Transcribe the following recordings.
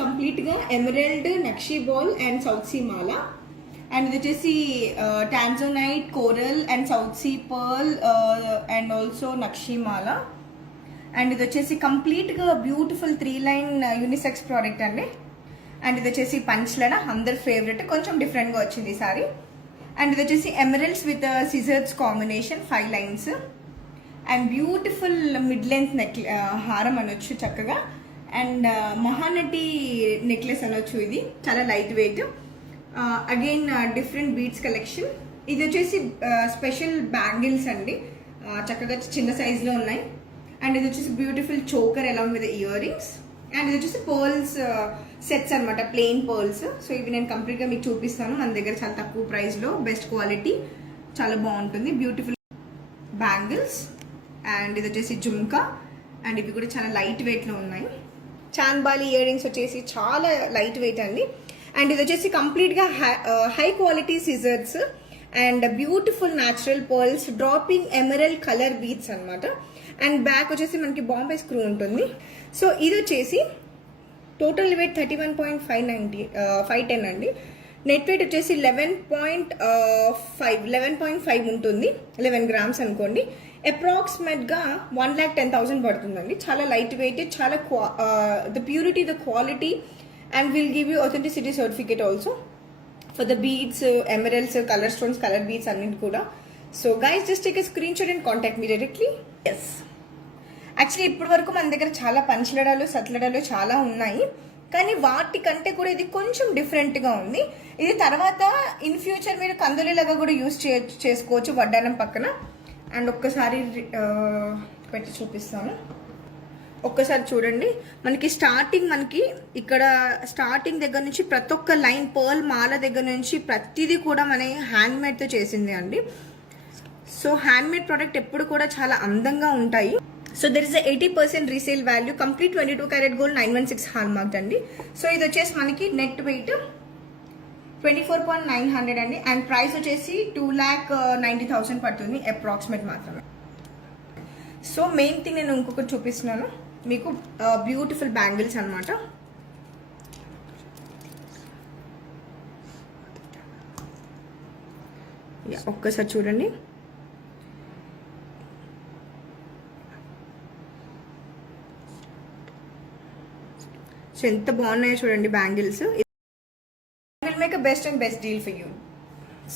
కంప్లీట్గా emerald nakshi ball and south sea మాల. And ఇది వచ్చేసి tanzanite coral and south sea pearl and also nakshi మాల. అండ్ ఇది వచ్చేసి కంప్లీట్గా బ్యూటిఫుల్ 3 లైన్ యూనిసెక్స్ ప్రోడక్ట్ అండి. అండ్ ఇది వచ్చేసి పంచ్లన అందరి ఫేవరెట్, కొంచెం డిఫరెంట్గా వచ్చింది ఈసారి. అండ్ ఇది వచ్చేసి emeralds with scissors combination 5 lines. And beautiful mid length హారం అనొచ్చు చక్కగా. అండ్ మహానటి నెక్లెస్ అనొచ్చు. ఇది చాలా light wait. Again different beads collection. ఇది వచ్చేసి స్పెషల్ బ్యాంగిల్స్ అండి, చక్కగా చిన్న సైజులో ఉన్నాయి. అండ్ ఇది వచ్చేసి beautiful choker along with ear rings. And ఇది వచ్చేసి పర్ల్స్ సెట్స్ అనమాట, ప్లెయిన్ పర్ల్స్. సో ఇవి నేను కంప్లీట్గా మీకు చూపిస్తాను. మన దగ్గర చాలా తక్కువ ప్రైస్లో బెస్ట్ క్వాలిటీ, చాలా బాగుంటుంది. Beautiful bangles. అండ్ ఇది వచ్చేసి జుమ్కా. అండ్ ఇవి కూడా చాలా లైట్ వెయిట్లో ఉన్నాయి. చాన్బాలి ఇయర్ రింగ్స్ వచ్చేసి చాలా లైట్ వెయిట్ అండి. అండ్ ఇది వచ్చేసి కంప్లీట్గా high quality scissors and beautiful natural pearls, dropping emerald colour beads అనమాట. అండ్ బ్యాక్ వచ్చేసి మనకి బాంబే స్క్రూ ఉంటుంది. సో ఇది వచ్చేసి టోటల్ వెయిట్ 31.510 అండి. నెట్ వెయిట్ వచ్చేసి 11.5 ఉంటుంది, 11 గ్రామ్స్ అనుకోండి. అప్రాక్సిమేట్గా 1,10,000 పడుతుందండి. చాలా లైట్ వెయిట్, చాలా the purity, the quality, and will give you authenticity certificate also for the beads, emeralds, colour stones, colour beads అన్నిటి కూడా. So guys just take a screen shot and contact me directly. Yes, actually ఇప్పటి వరకు మన దగ్గర చాలా పంచలడాలు, సత్లడాలు చాలా ఉన్నాయి, కానీ వాటికంటే కూడా ఇది కొంచెం డిఫరెంట్గా ఉంది. ఇది తర్వాత ఇన్ ఫ్యూచర్ మీరు కందులేలాగా కూడా యూజ్ చేసుకోవచ్చు వడ్డానం పక్కన. అండ్ ఒక్కసారి పెట్టి చూపిస్తాను. ఒక్కసారి చూడండి, మనకి ఇక్కడ స్టార్టింగ్ దగ్గర నుంచి ప్రతి ఒక్క లైన్ పర్ల్ మాల దగ్గర నుంచి ప్రతిదీ కూడా మన హ్యాండ్మేడ్తో చేసింది అండి. సో హ్యాండ్మేడ్ ప్రోడక్ట్ ఎప్పుడు కూడా చాలా అందంగా ఉంటాయి. So there is 80% resale value, complete 22 carat gold 916 hall mark అండి. సో ఇది వచ్చేసి మనకి నెట్ వెయిట్ 24,900 అండి. అండ్ ప్రైస్ వచ్చేసి 2,90,000 పడుతుంది అప్రాక్సిమేట్ మాత్రమే. సో మెయిన్ థింగ్ నేను ఇంకొకటి చూపిస్తున్నాను మీకు, బ్యూటిఫుల్ బ్యాంగిల్స్ అనమాట. ఒక్కసారి చూడండి, సో ఎంత బాగున్నాయో చూడండి bangles. Will make a best and best deal for you.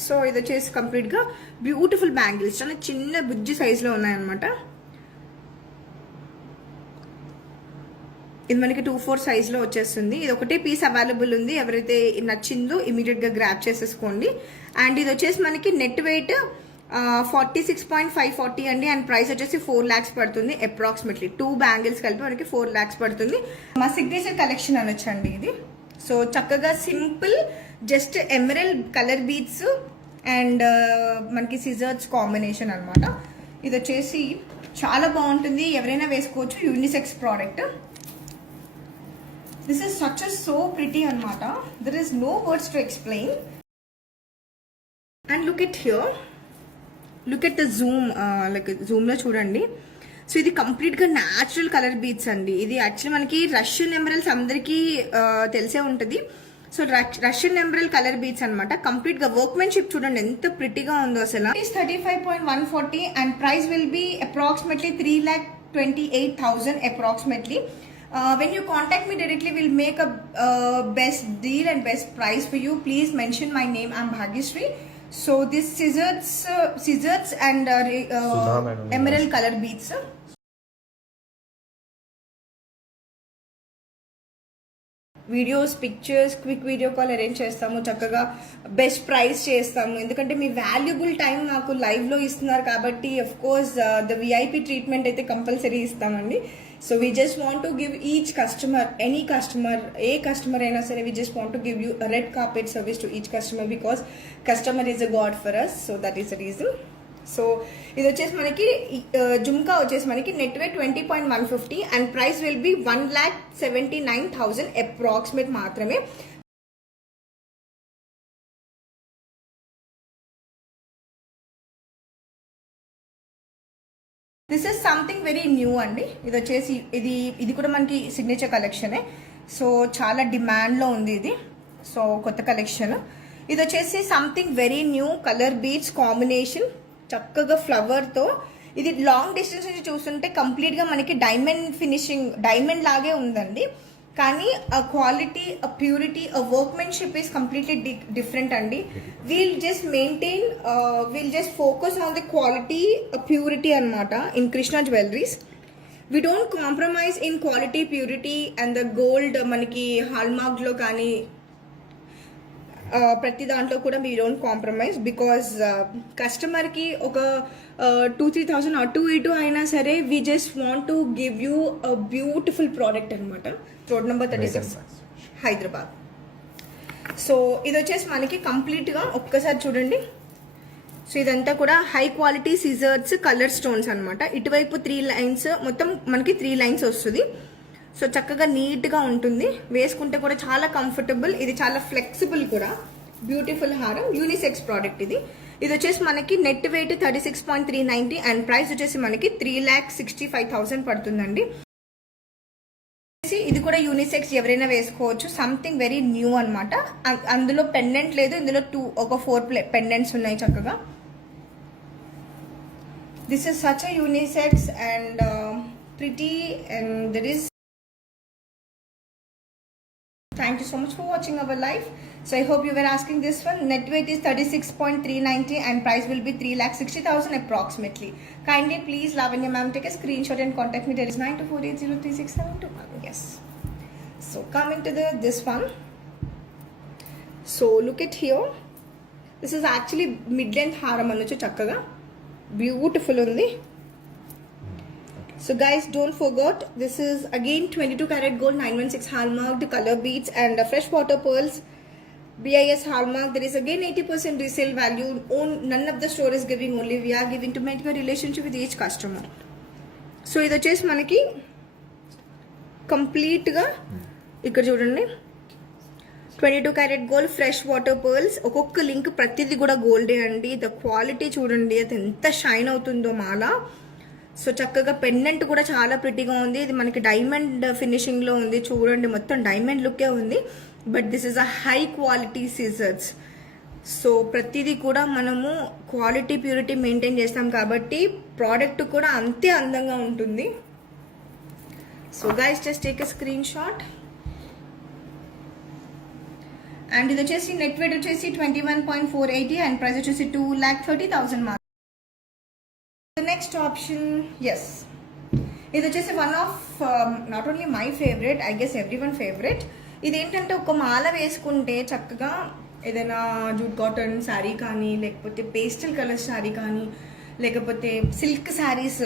So ఇది వచ్చేసి కంప్లీట్గా బ్యూటిఫుల్ బ్యాంగిల్స్, చాలా చిన్న బుజ్జి సైజులో ఉన్నాయన్నమాట. ఇది మనకి 2/4 సైజ్లో వచ్చేస్తుంది. ఇది ఒకటే పీస్ అవైలబుల్ ఉంది, ఎవరైతే నచ్చిందో ఇమీడియట్గా గ్రాప్ చేసేసుకోండి. అండ్ ఇది వచ్చేసి మనకి నెట్ వెయిట్ 46.540 అండి. అండ్ ప్రైస్ వచ్చేసి 4 lakhs పడుతుంది అప్రాక్సిమేట్లీ. 2 బ్యాంగిల్స్ కలిపి మనకి 4 lakhs పడుతుంది. మా సిగ్నేచర్ కలెక్షన్ అనొచ్చండి ఇది. సో చక్కగా simple, just emerald colour beads and మనకి సిజర్స్ కాంబినేషన్ అనమాట. ఇది వచ్చేసి చాలా బాగుంటుంది, ఎవరైనా వేసుకోవచ్చు, unisex product. This is such so pretty అనమాట, there is no words to explain. And look at the zoom, like జూమ్లో చూడండి. సో ఇది కంప్లీట్గా న్యాచురల్ కలర్ బీడ్స్ అండి. ఇది యాక్చువల్లీ మనకి రష్యన్ ఎమరల్స్ అందరికీ తెలిసే ఉంటుంది. So Russian emerald colour beads అనమాట. కంప్లీట్గా వర్క్మెన్షిప్ చూడండి ఎంత ప్రిటీగా ఉందో అసలు. 35.140 and price will B approximately 3,28,000 approximately. When you contact me directly, we'll make a best deal and best price for you. Please mention my name. I'm Bhagyashree. So this scissors and emerald color beads. Videos, pictures, quick video call arrange చేస్తాము, చక్కగా best price చేస్తాము. ఎందుకంటే మీ valuable time నాకు లైవ్లో ఇస్తున్నారు కాబట్టి of course the VIP treatment అయితే compulsory ఇస్తామండి. So we just want to give each customer, any customer, ఏ కస్టమర్ అయినా సరే, we just want to give you red carpet service to each customer because customer is a god for us. So that is the reason. So ఇది వచ్చేసి మనకి జుమ్కా వచ్చేసి మనకి net weight 20.150 and price will be 1,79,000 approximate మాత్రమే. This is something very new అండి. ఇది వచ్చేసి ఇది కూడా మనకి సిగ్నేచర్ కలెక్షనే. సో చాలా డిమాండ్లో ఉంది ఇది. సో కొత్త కలెక్షన్ ఇది వచ్చేసి something very new colour beads combination, చక్కగా ఫ్లవర్తో. ఇది లాంగ్ డిస్టెన్స్ నుంచి చూస్తుంటే కంప్లీట్గా మనకి డైమండ్ ఫినిషింగ్, డైమండ్ లాగే ఉందండి. కానీ ఆ క్వాలిటీ, ఆ ప్యూరిటీ, ఆ వర్క్మెన్షిప్ ఈస్ కంప్లీట్లీ డిఫరెంట్ అండి. We'll just focus on the quality, purity అనమాట in Krishna jewelleries. We don't compromise in quality, purity and the gold. మనకి హాల్మార్క్లో కానీ ప్రతి దాంట్లో కూడా వీ డోంట్ కాంప్రమైజ్, బికాజ్ కస్టమర్కి ఒక 2-3,000 అటు ఇటు అయినా సరే we just want to give you a beautiful product అనమాట. Road number 36 Hyderabad. సో ఇది వచ్చేసి మనకి కంప్లీట్గా ఒక్కసారి చూడండి. సో ఇదంతా కూడా high quality zircons colour stones అనమాట. ఇటువైపు 3 లైన్స్, మొత్తం మనకి 3 లైన్స్ వస్తుంది. సో చక్కగా నీట్గా ఉంటుంది, వేసుకుంటే కూడా చాలా కంఫర్టబుల్. ఇది చాలా ఫ్లెక్సిబుల్ కూడా, బ్యూటిఫుల్ హారం, యూనిసెక్స్ ప్రోడక్ట్ ఇది. ఇది వచ్చేసి మనకి నెట్ వెయిట్ 36.390 అండ్ ప్రైస్ వచ్చేసి మనకి 3,65,000 పడుతుందండి. ఇది కూడా యూనిసెక్స్ ఎవరైనా వేసుకోవచ్చు, సంథింగ్ వెరీ న్యూ అనమాట. అందులో పెండెంట్ లేదు, ఇందులో 4 పెండెంట్స్ ఉన్నాయి చక్కగా. This is such a unisex and pretty and there is. Thank you so much for watching our live. So I hope you were asking this one. Net weight is 36.390 and price will be 3,60,000 approximately. Kindly please Lavanya ma'am take a screenshot and contact me. There is 9248036721. Yes. So coming to this one. So look at here. This is actually mid-length haram annochu chakkaga. Beautiful undi. So guys, don't forget, this is again 22 karat gold, 916 hallmark, the color beads and freshwater pearls, BIS hallmark. There is again 80% resale value. None of the store is giving, only we are giving to maintain a relationship with each customer. So ఇది వచ్చేసి మనకి కంప్లీట్గా ఇక్కడ చూడండి 22 carat gold, fresh water pearls. ఒక్కొక్క link ప్రతిదీ కూడా గోల్డే అండి. ద క్వాలిటీ చూడండి, అది ఎంత షైన్ అవుతుందో మాల. సో చక్కగా పెండెంట్ కూడా చాలా ప్రిటీగా ఉంది. ఇది మనకి డైమండ్ ఫినిషింగ్లో ఉంది చూడండి, మొత్తం డైమండ్ లుక్కే ఉంది. But this is a high quality scissors. So ప్రతిదీ కూడా మనము క్వాలిటీ, ప్యూరిటీ మెయింటైన్ చేస్తాం కాబట్టి ప్రోడక్ట్ కూడా అంతే అందంగా ఉంటుంది. So guys just take a screen shot. And ఇది వచ్చేసి నెట్ వెయిట్ వచ్చేసి 21.480 అండ్ ప్రైస్ వచ్చేసి 2,30,000 mark. The next option, yes, ఇది వచ్చేసి one of not only my favourite, I guess everyone favourite. ఇది ఏంటంటే ఒక మాల వేసుకుంటే చక్కగా ఏదైనా జూట్ కాటన్ శారీ కానీ, లేకపోతే పేస్టల్ కలర్ శారీ కానీ, లేకపోతే సిల్క్ శారీస్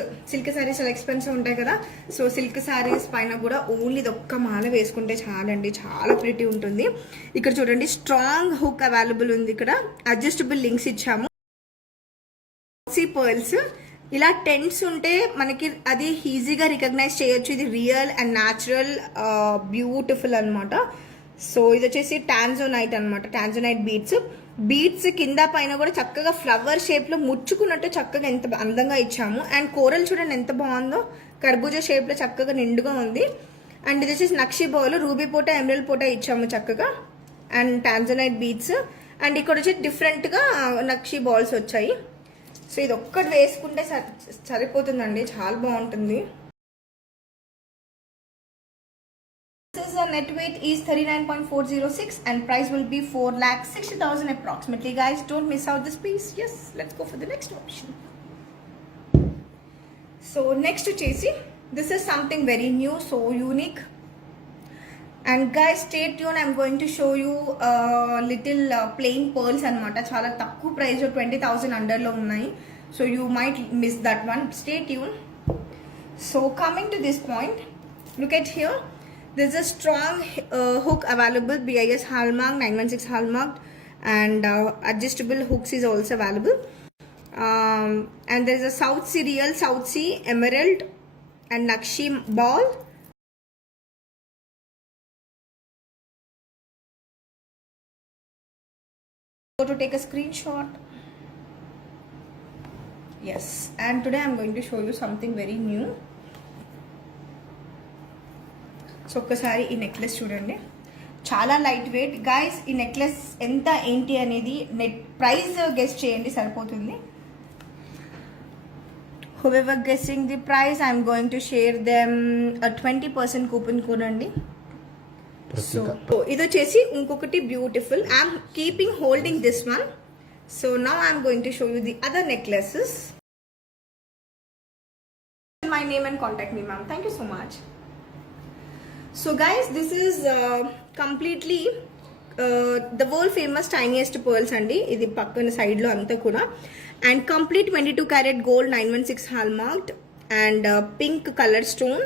చాలా ఎక్స్పెన్సివ్ ఉంటాయి కదా. సో సిల్క్ శారీస్ పైన కూడా ఓన్లీ ఇది ఒక్క మాల వేసుకుంటే చాలండి, చాలా ప్రిటీ ఉంటుంది. ఇక్కడ చూడండి స్ట్రాంగ్ హుక్ అవైలబుల్ ఉంది. ఇక్కడ అడ్జస్టబుల్ లింక్స్ ఇచ్చాము. పర్ల్స్ ఇలా టెంట్స్ ఉంటే మనకి అది ఈజీగా రికగ్నైజ్ చేయొచ్చు, ఇది రియల్ అండ్ న్యాచురల్, బ్యూటిఫుల్ అనమాట. సో ఇది వచ్చేసి టాంజోనైట్ అనమాట, టాంజోనైట్ బీడ్స్ కింద పైన కూడా చక్కగా ఫ్లవర్ షేప్లో ముచ్చుకున్నట్టు చక్కగా ఎంత అందంగా ఇచ్చాము. అండ్ కోరల్ చూడండి ఎంత బాగుందో, కర్బూజా షేప్లో చక్కగా నిండుగా ఉంది. అండ్ ఇది వచ్చేసి నక్షి బౌల్, రూబీ పోటా, ఎమరల్డ్ పోటా ఇచ్చాము చక్కగా. And టాంజోనైట్ beads. అండ్ ఇక్కడ వచ్చి డిఫరెంట్గా నక్షి బాల్స్ వచ్చాయి. సో ఇది ఒక్కటి వేసుకుంటే సరిపోతుందండి, చాలా బాగుంటుంది. Net weight is 39.406 and price will be 4,60,000 approximately. Guys, don't miss out this piece. Yes, let's go for the next option. So next chesi, this is something very new, so unique. And guys, stay tuned. I'm going to show you little plain pearls anamata. Chala takku price 20,000 under lo unnai, so you might miss that one. Stay tuned. So coming to this point, look at here. There's a strong hook available, BIS hallmark, 916 hallmark, and adjustable hooks is also available. And there's a South Sea real, South Sea emerald, and Nakshi ball. Go to take a screenshot. Yes, and today I'm going to show you something very new. So ఒక్కసారి ఈ necklace చూడండి, చాలా light wait. Guys ఈ necklace ఎంత ఏంటి అనేది net price guess చేయండి సరిపోతుంది. Whoever guessing the price, I'm going to share them a 20% coupon code అండి. సో ఇది వచ్చేసి ఇంకొకటి beautiful. I'm keeping holding this one. So now I'm going to show you the other necklaces. My name and contact me ma'am. Thank you so much. So guys this is completely the world famous tiniest pearls అండి. ఇది పక్కన సైడ్లో అంతా కూడా. And complete 22 karat gold 916 hallmarked and pink colored stone,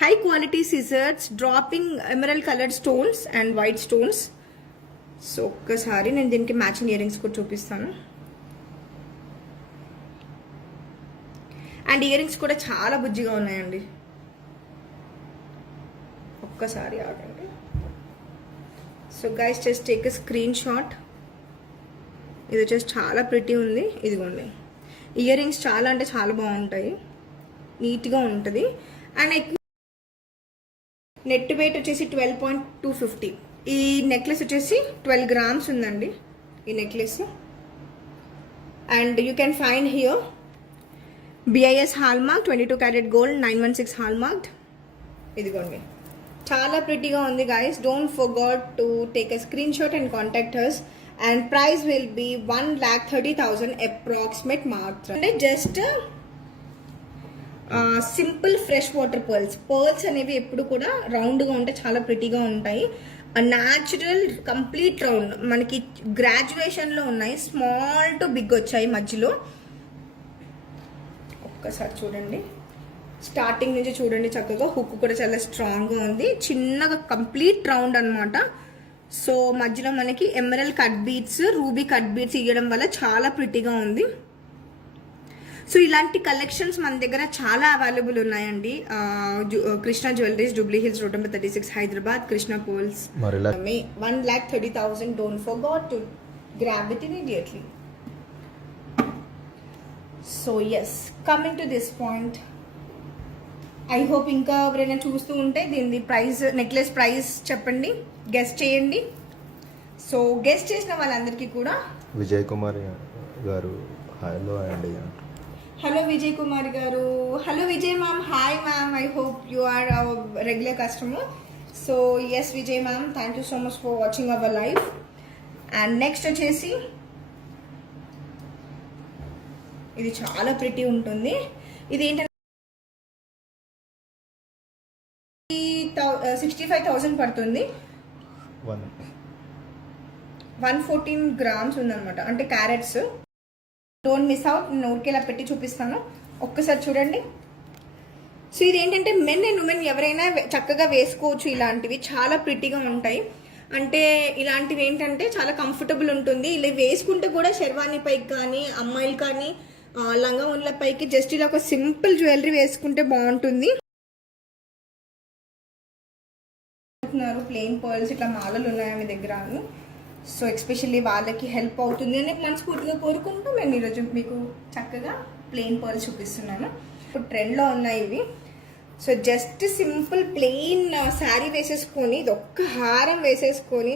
high quality scissors, dropping emerald colored stones and white stones. So ఒక్కసారి నేను దీనికి matching ear rings కూడా చూపిస్తాను. అండ్ ఇయర్ రింగ్స్ కూడా చాలా బుజ్జిగా ఉన్నాయండి. ఒక్కసారి ఆగండి. So guys just take a screen shot. ఇది వచ్చేసి చాలా ప్రిటీ ఉంది. ఇదిగోండి, ఇయర్ రింగ్స్ చాలా అంటే చాలా బాగుంటాయి, నీట్గా ఉంటుంది. అండ్ నెట్ వెయిట్ వచ్చేసి 12.250. ఈ నెక్లెస్ వచ్చేసి 12 grams ఉందండి ఈ necklace. And you can find here BIS hallmark 22 karat gold 916 హాల్మార్క్డ్. ఇదిగోండి, చాలా ప్రిటీగా ఉంది guys. Don't forget to take a screen shot and contact hurts. And price will be 1,30,000 approximate mark. And just simple fresh water pearls అనేవి ఎప్పుడు కూడా రౌండ్గా ఉంటే చాలా ప్రిటీగా ఉంటాయి. న్యాచురల్ కంప్లీట్ రౌండ్ మనకి గ్రాడ్యుయేషన్లో ఉన్నాయి. స్మాల్ టు బిగ్ వచ్చాయి మధ్యలో. ఒక్కసారి చూడండి, స్టార్టింగ్ నుంచి చూడండి చక్కగా. హుక్ కూడా చాలా స్ట్రాంగ్గా ఉంది. చిన్నగా కంప్లీట్ రౌండ్ అనమాట. సో మధ్యలో మనకి Emerald cut beats, ruby cut beats ఇవ్వడం వల్ల చాలా ప్రిటీగా ఉంది. సో ఇలాంటి కలెక్షన్స్ మన దగ్గర చాలా అవైలబుల్ ఉన్నాయండి. Krishna jewelleries, Jubilee Hills, road number 36, Hyderabad. Krishna పోల్స్ 1,30,000. Don't forget to grab it immediately. So yes, coming to this point, I hope ఇంకా ఎవరైనా చూస్తూ ఉంటే దీని ప్రైస్, నెక్లెస్ ప్రైస్ చెప్పండి, గెస్ట్ చేయండి. సో గెస్ట్ చేసిన వాళ్ళందరికీ కూడా విజయ్ కుమార్ గారు హలో అండి. హలో విజయ్ కుమార్ గారు. Hello Vijay ma'am. Hi ma'am, I hope you are our regular customer. So yes Vijay ma'am, thank you so much for watching our live. And next వచ్చేసి ఇది చాలా ప్రిటీ ఉంటుంది. ఇది ఏంటంటే 65,000 పడుతుంది. 114 grams ఉందన్నమాట, అంటే క్యారెట్స్. Don't miss out. నేను ఊరికేలా పెట్టి చూపిస్తాను, ఒక్కసారి చూడండి. సో ఇది ఏంటంటే మెన్ అండ్ ఉమెన్ ఎవరైనా చక్కగా వేసుకోవచ్చు. ఇలాంటివి చాలా ప్రిటీగా ఉంటాయి. అంటే ఇలాంటివి ఏంటంటే చాలా కంఫర్టబుల్ ఉంటుంది. ఇలా వేసుకుంటే కూడా షెర్వానీ పైకి కానీ, అమ్మాయిలు కానీ లంగా ఉన్న పైకి జస్ట్ ఇలా ఒక సింపుల్ జ్యువెలరీ వేసుకుంటే బాగుంటుంది. ప్లెయిన్ పర్ల్స్ ఇట్లా మాలలు ఉన్నాయి మీ దగ్గర అని. సో ఎస్పెషల్లీ వాళ్ళకి హెల్ప్ అవుతుంది అని మనస్ఫూర్తిగా కోరుకుంటూ నేను ఈరోజు మీకు చక్కగా ప్లెయిన్ పర్ల్స్ చూపిస్తున్నాను. ఇప్పుడు ట్రెండ్లో ఉన్నాయి ఇవి. So just simple plain sari వేసేసుకొని, ఇది ఒక్క హారం వేసేసుకొని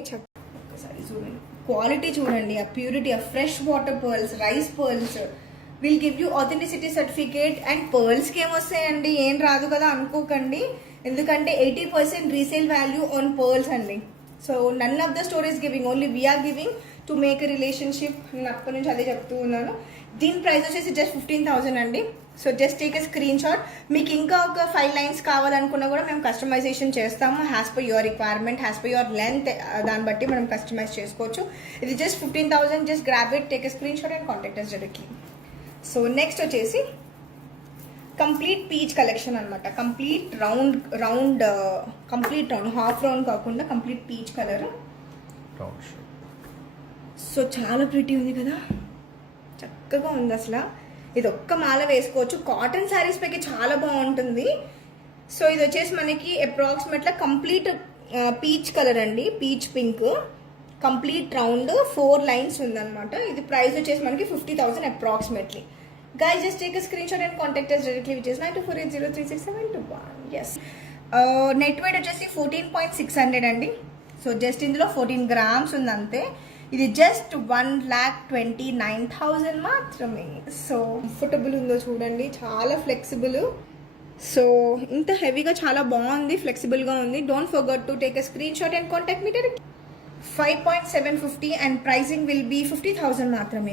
ఒక్కసారి చూడండి, క్వాలిటీ చూడండి, ఆ ప్యూరిటీ, ఆ fresh water pearls, rice pearls will give you authenticity certificate. And పర్ల్స్కి ఏమొస్తాయండి, ఏం రాదు కదా అనుకోకండి, ఎందుకంటే 80% రీసేల్ వాల్యూ ఆన్ పర్ల్స్ అండి. So none of the store is giving, only we're giving to make a relationship. నేను అప్పటి నుంచి అదే చెప్తూ ఉన్నాను. దీని ప్రైస్ వచ్చేసి జస్ట్ 15,000 అండి. So just take a screen shot. మీకు ఇంకా ఒక 5 lines కావాలనుకున్నా కూడా మేము కస్టమైజేషన్ చేస్తాము. Has per your requirement, has per your length, దాన్ని బట్టి మనం కస్టమైజ్ చేసుకోవచ్చు. ఇది just 15,000. Just grab it, take a screen shot and contact us directly. So next వచ్చేసి కంప్లీట్ పీచ్ కలెక్షన్ అనమాట. Complete round complete round, half round కాకుండా complete peach colour. So చాలా pretty ఉంది కదా, చక్కగా ఉంది అసలు. ఇది ఒక్క మాల వేసుకోవచ్చు. కాటన్ శారీస్ పైకి చాలా బాగుంటుంది. సో ఇది వచ్చేసి మనకి అప్రాక్సిమేట్గా కంప్లీట్ పీచ్ కలర్ అండి, peach pink, complete round 4 lines ఉందన్నమాట. ఇది ప్రైస్ వచ్చేసి మనకి 50,000 approximately. Guys, just take a screenshot and contact us directly, which is 9248036721. Yes. Net weight వచ్చేసి 14.600 అండి. సో జస్ట్ ఇందులో 14 గ్రామ్స్ ఉంది అంతే. ఇది జస్ట్ 1,29,000 మాత్రమే. సో కంఫర్టబుల్ ఉందో చూడండి, చాలా ఫ్లెక్సిబుల్. సో ఇంత హెవీగా చాలా బాగుంది, ఫ్లెక్సిబుల్గా ఉంది. Don't forget to take a screen shot and contact me direct. 5.750 and pricing will be 50,000 మాత్రమే.